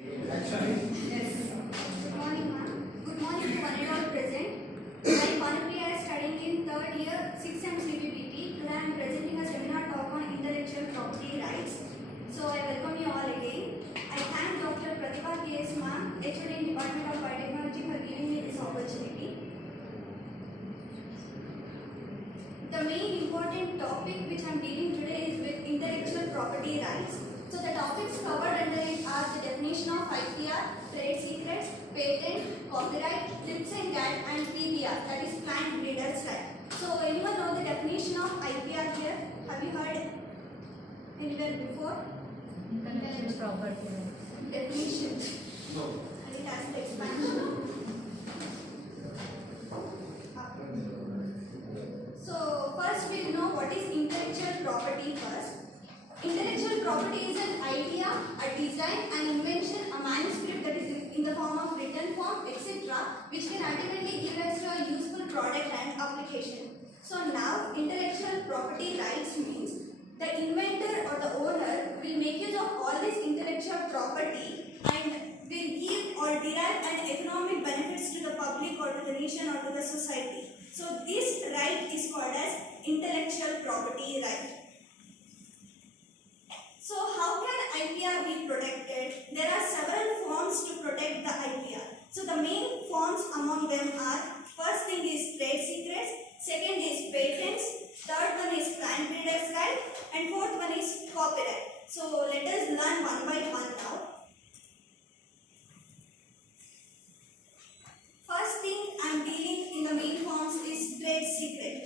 Yes. Good morning, ma'am. Good morning to one and all present. I am Bhanupriya studying in third year, 6th sem CBBt. Today I am presenting a seminar talk on intellectual property rights. So I welcome you all again. I thank Dr. Bhanupriya CBBt ma'am, HOD in Department of Biotechnology for giving me this opportunity. The main important topic which I am dealing today is with intellectual property rights. So the topics covered under it are the definition of IPR, trade secrets, patent, copyright, lips and gag, and PBR, that is plant breeders' right. So anyone know the definition of IPR here? Have you heard anywhere before? Intellectual property. Definition. No. And it has the expansion. So first we'll know what is intellectual property first. Intellectual property is an idea, a design, an invention, a manuscript that is in the form of written form, etc., which can ultimately give us to a useful product and application. So now, intellectual property rights means the inventor or the owner will make use of all this intellectual property and will give or derive an economic benefits to the public or to the nation or to the society. So this right is called as intellectual property right. So how can IPR be protected? There are several forms to protect the IPR. So the main forms among them are, first thing is trade secrets, second is patents, third one is plant breeders' right, and fourth one is copyright. So let us learn one by one now. First thing I am dealing in the main forms is trade secret.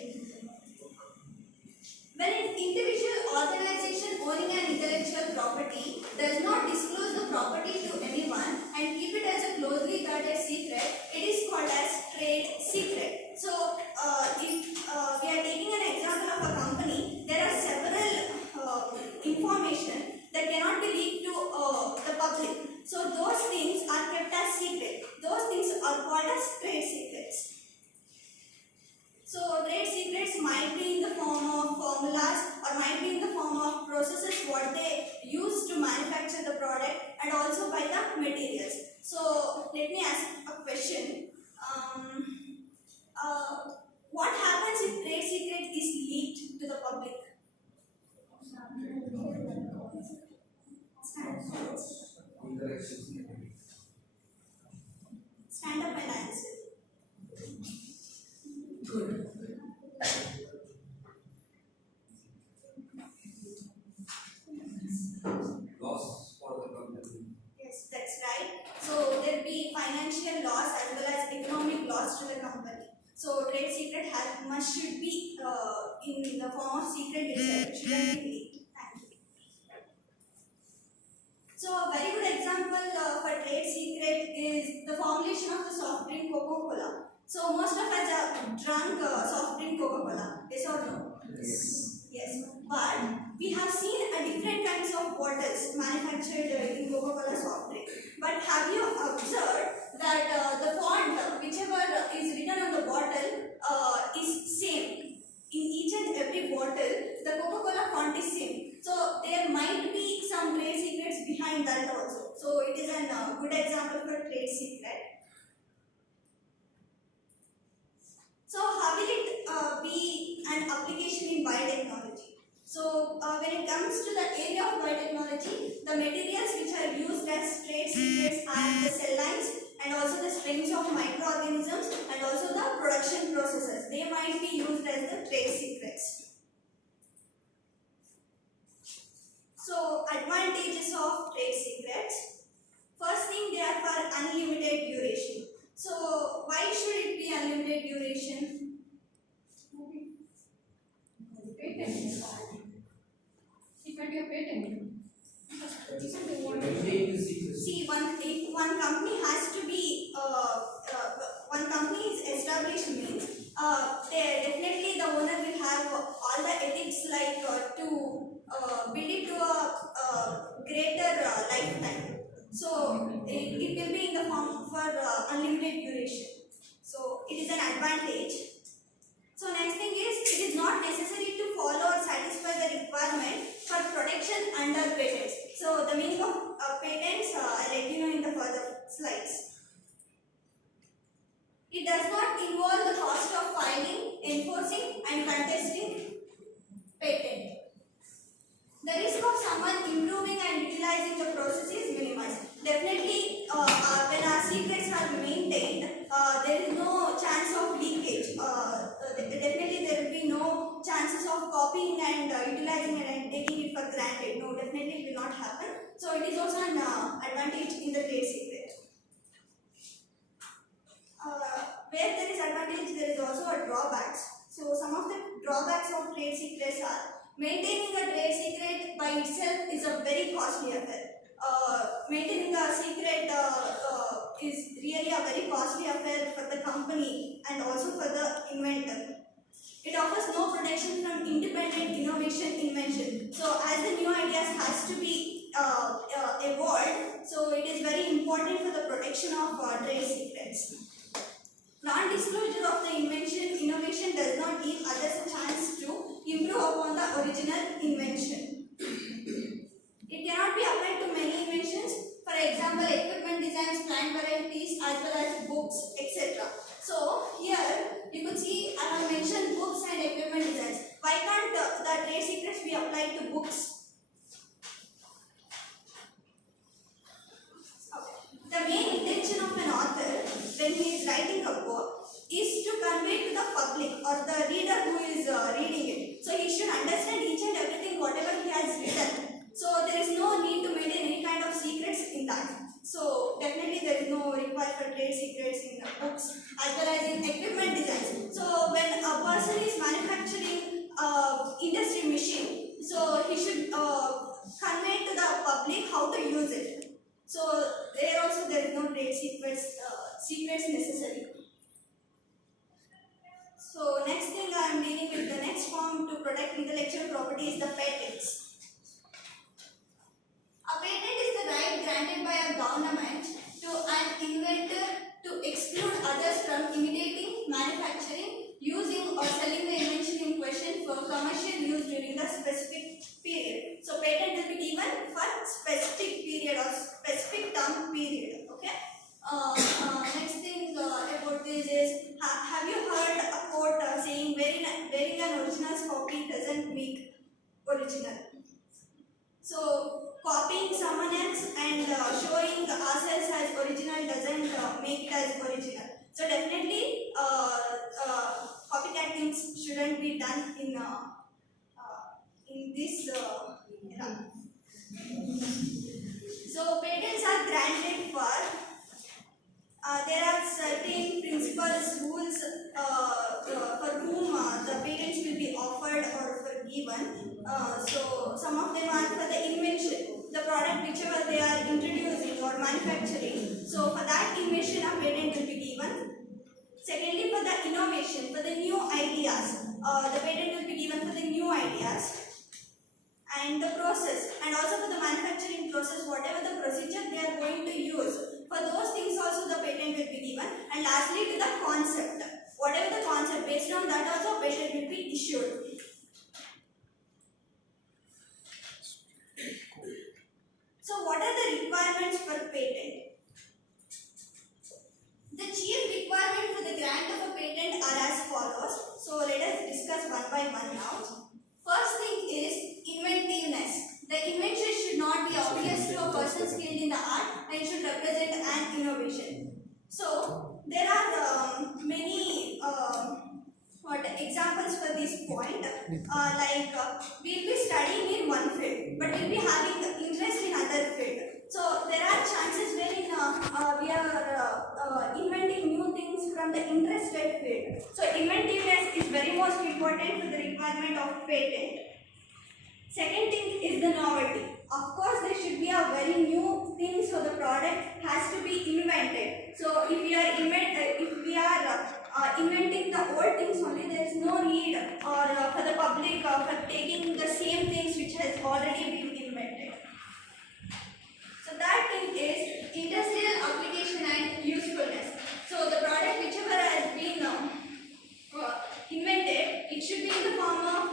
When an individual organization owning an intellectual property does not disclose the property to anyone and keep it as a closely guarded secret, it is called as trade secret. So, if we are taking an example of a company, there are several information that cannot be leaked to the public. So, those things are kept as secret. Those things are called as trade secrets. So trade secrets might be in the form of formulas or might be in the form of processes what they use to manufacture the product and also by the materials. So let me ask a question. What happens if trade secret is leaked to the public? Stand up and answer. Good. Loss for the company. Yes, that's right. So there will be financial loss as well as economic loss to the company. So trade secret should be in the form of secret itself. It shouldn't be leaked. Thank you. So a very good example for trade secret is the formulation of the soft drink Coca-Cola. So most of us have drunk soft drink Coca-Cola, yes or no? Yes. Yes. But we have seen a different kinds of bottles manufactured in Coca-Cola soft drink. But have you observed that the font, whichever is written on the bottle, is same? In each and every bottle, the Coca-Cola font is same. So there might be some trade secrets behind that also. So it is a good example for trade secret. So how will it be an application in biotechnology? So when it comes to the area of biotechnology, the materials which are used as trade secrets are the cell lines and also the strings of microorganisms and also the production processes. They might be used as the trade secrets. So advantages of trade secrets. First thing, they are for unlimited duration. So why should it be unlimited duration? Patent. It might be a patent. See, if one company has to be, one company is established means, definitely the owner will have all the ethics like to build it to a greater lifetime. So it will be in the form for unlimited duration. So it is an advantage. So next thing is, it is not necessary to follow or satisfy the requirement for protection under patents. So the meaning of patents, let you know It does not involve the cost of filing, enforcing and contesting patent. The risk of someone improving and utilizing the process is minimized. Definitely, when our secrets are maintained, there is no chance of leakage. Definitely, there will be no chances of copying and utilizing it and taking it for granted. No, definitely it will not happen. So, it is also an advantage in the trade secret. Where there is advantage, there is also a drawbacks. So, some of the drawbacks of trade secrets are maintaining a trade secret by itself is a very costly affair. Maintaining a secret is really a very costly affair for the company and also for the inventor. It offers no protection from independent invention. So as the new ideas has to be evolved, so it is very important for the protection of trade secrets. Non-disclosure of the innovation does not give others a chance to improve upon the original invention. It cannot be applied to many inventions. For example, equipment designs, plant varieties, as well as books, etc. So here you could see I have mentioned books and equipment designs. Why can't the trade secrets be applied to books? The main intention of an author when he is writing a book is to convey to the public or the reader who is reading it. So he should understand each and everything whatever he has written. So there is no need to maintain any kind of secrets in that. So definitely there is no requirement for trade secrets in books as well as in equipment designs. So when a person is manufacturing industry machine, so he should convey to the public how to use it. So there also there is no trade secrets necessary. So next thing I am dealing with, the next form to protect intellectual property is the patents. A patent is the right granted by a government to an inventor to exclude others from imitating, manufacturing, using or selling the invention in question for commercial use during the specific period. So patent will be given for specific period or specific term period. Okay. Next thing about this is, have you heard a quote saying wearing an original's copy doesn't make original? So copying someone else and showing ourselves as original doesn't make it as original. So definitely copycat things shouldn't be done in this era. So patents are granted for there are certain principles, rules for whom the patents will be offered or for given. So some of them are for the invention, the product whichever they are introducing or manufacturing. So for that invention a patent will be given. Secondly, for the innovation, for the new ideas, the patent will be given for the new ideas. And the process, and also for the manufacturing process, whatever the procedure they are going to use, for those things also the patent will be given. And lastly, to the concept, whatever the concept, based on that also patent will be issued. So what are the requirements for patent? The chief requirement for the grant of a patent are as follows. So let us discuss one by one now. First thing is inventiveness. The invention should not be obvious to a person skilled in the art and should represent an innovation. So there are many examples for this point. We'll be studying in one field, but we'll be having interest in other field. So there are chances wherein we are inventing new things from the interested field. So inventiveness is very most important for the requirement of patent. Second thing is the novelty. Of course, there should be a very new thing, so the product has to be invented. So if we are inventing the old things only, there is no need or for the public for taking the same things which has already been invented. So that thing is industrial application and usefulness. So the product whichever has been invented, it should be in the form of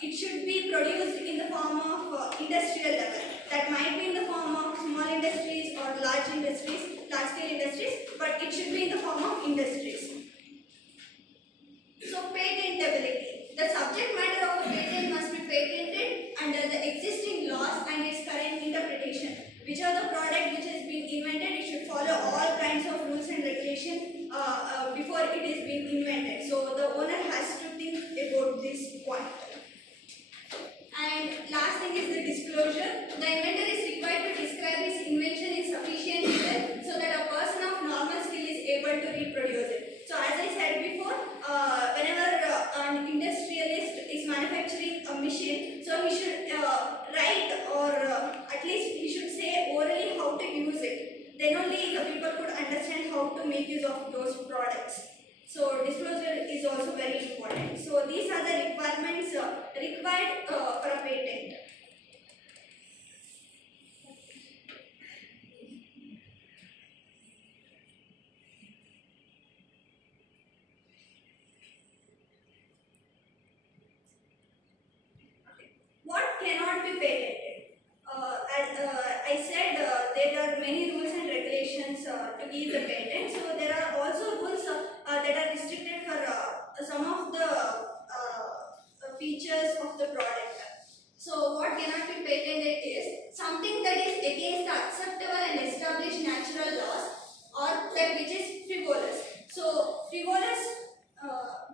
it should be produced in the form of industrial level. That might be in the form of small industries or large industries, large scale industries, but it should be in the form of industries. invented, it should follow all kinds of rules and regulation before it is being invented. So the owner has to think about this point. And last thing is the disclosure. The inventor is required to describe his invention in sufficient detail so that a person of normal skill is able to reproduce it. So as I said before, whenever an industrialist is manufacturing a machine, so he should write, or at least he should say orally how to use it. Then only the people could understand how to make use of those products. So disclosure is also very important. So these are the requirements required for a patent. What cannot be patented? As I said, there are many rules and regulations to give the patent. So there are also rules that are restricted for some of the features of the product. So what cannot be patented is something that is against the acceptable and established natural laws, or that which is frivolous. So frivolous,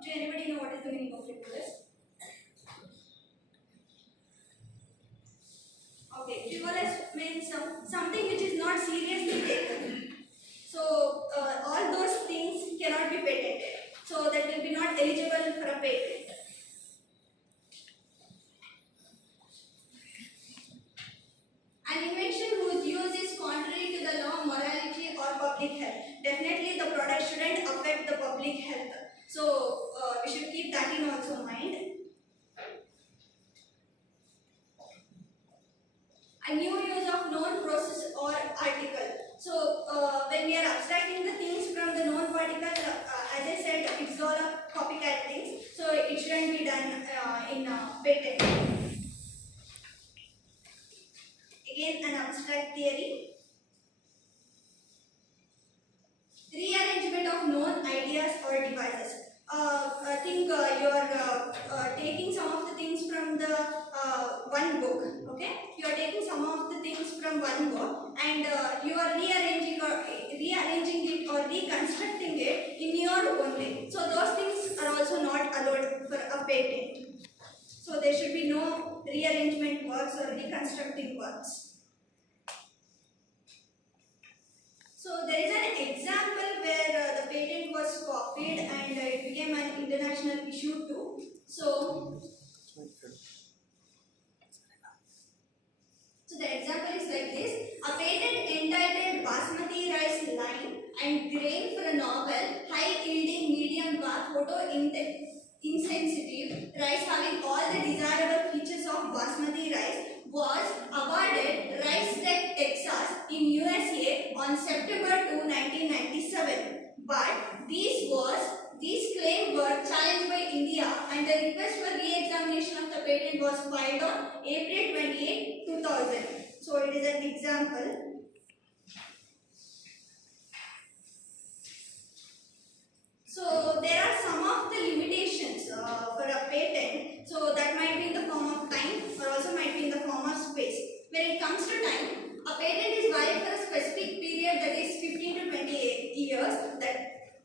do anybody know what is the meaning of frivolous? Okay, frivolous means something which is not seriously taken. So all those things cannot be patented. So that will be not eligible for a patent. An invention whose use is contrary to the law, morality, or public health. Definitely the product shouldn't affect the public health. So we should keep that in also mind. A new use of known process or article. So when we are abstracting the things from the known particle, as I said, it's all a copycat things. So it shouldn't be done in patent. Again, an abstract theory. Rearrangement of known ideas or devices. I think you are taking some of the things from the one book. Okay, you are taking some of the things from one book and you are rearranging it or reconstructing it in your own way. So those things are also not allowed for a patent. So there should be no rearrangement works or reconstructing works. So there is an example where the patent was copied and it became an international issue too. So the example is like this. A patent entitled Basmati rice line and grain for a novel, high yielding, medium bar, photo insensitive rice having all the desirable features of Basmati rice was awarded Rice Tech Texas in USA on September 2, 1997. But these claims were challenged by India and the request for re-examination of the patent was filed on April 28, 2000. So it is an example. So there are some of the limitations for a patent. So that might be in the form of time or also might be in the form of space. When it comes to time, a patent is valid for a specific period that is 15 to 28 years.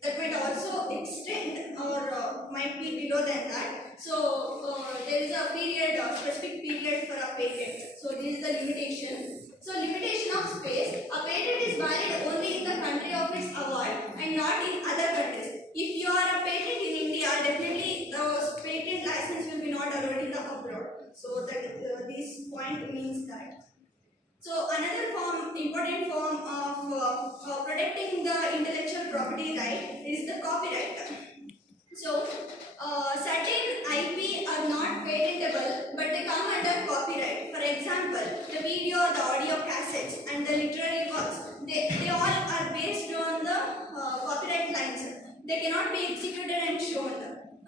That might also extend or might be below than that. So there is a period, a specific period for a patent. So this is the limitation. So limitation of space. A patent is valid only in the country of its award and not in other countries. If you are a patent in India, definitely the patent license will be not allowed in the abroad. So that this point means that. So another important form of protecting the intellectual property right is the copyright. So certain IP are not patentable, but they come under copyright. For example, the video, the audio cassettes, and the literary works. They all are based on the copyright lines. They cannot be executed and shown.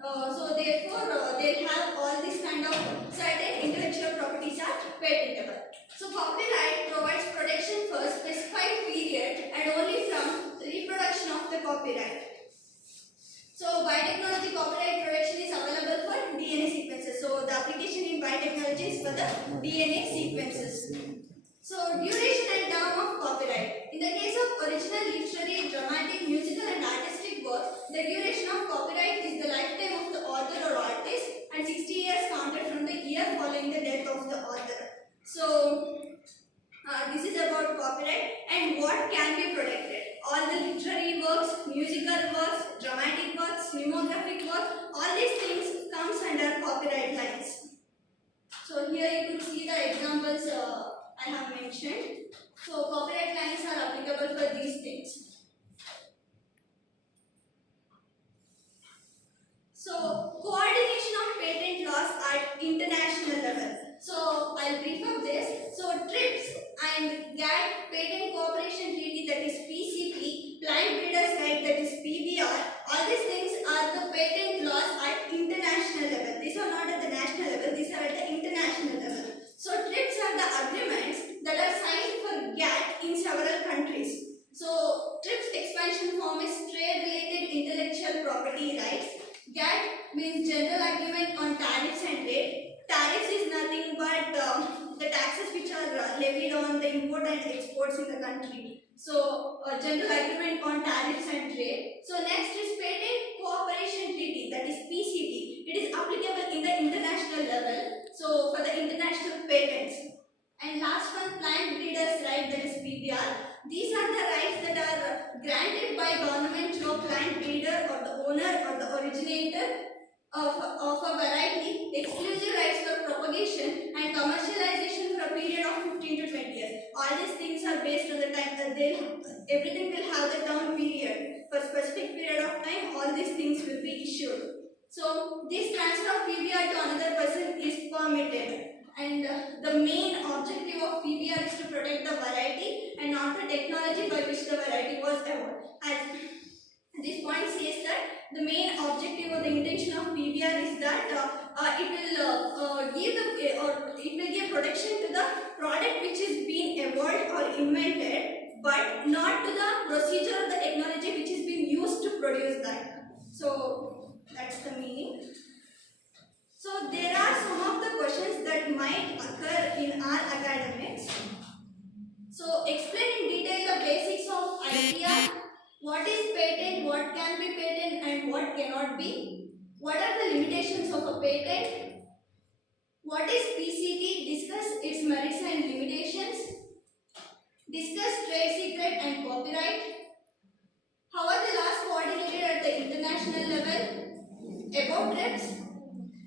So therefore, they'll have all these kind of certain intellectual properties are patentable. So copyright provides protection for a specified period and only from the reproduction of the copyright. So biotechnology copyright protection is available for DNA sequences. So the application in biotechnology is for the DNA sequences. So duration and term of copyright. In the musical works, dramatic works, cinematographic works, all these things comes under copyright lines. So here you could see the examples I have mentioned. So copyright lines are applicable for these things. So coordination of patent laws at international level. So I'll brief up this. So TRIPS and GATT Patent Cooperation Treaty, that is PCT, Plant Breeders' Right, that is PBR, all these things are the patent laws at international level. These are not at the national level, these are at the international level. So TRIPS are the agreements that are signed for GATT in several countries. So TRIPS expansion form is Trade Related Intellectual Property Rights. GATT means General Agreement on Tariffs and Trade. Tariffs is nothing but the taxes which are levied on the import and exports in the country. So General Agreement on Tariffs and Trade. So next is Patent Cooperation Treaty, that is PCT. It is applicable in the international level. So for the international patents. And last one, Plant Breeders' Right, that is PBR. These are the rights that are granted by government to a plant breeder or the owner or the originator of a variety, exclusive rights for propagation and commercialization for a period of 15 to 20 years. All these things are based on the time that everything will have the term period. For a specific period of time, all these things will be issued. So this transfer of PBR to another person is permitted. And the main objective of PBR is to protect the variety and not the technology by which the variety was evolved. As this point says that the main objective or the intention of PBR is that it will give protection to the product which is being evolved or invented, but not to the procedure or the technology which is being used to produce that. So that's the meaning. So there are some of the questions that might occur in our academics. So explain in detail the basics of IPR. What is patent, what can be patent and what cannot be? What are the limitations of a patent? What is PCT? Discuss its merits and limitations. Discuss trade secret and copyright. How are the laws coordinated at the international level? About TRIPS.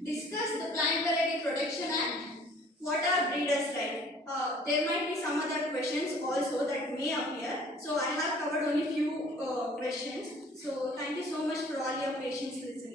Discuss the Plant Variety Protection Act. What are breeders' rights? There might be some other questions also that may appear. So I have covered only few questions. So thank you so much for all your patience listening.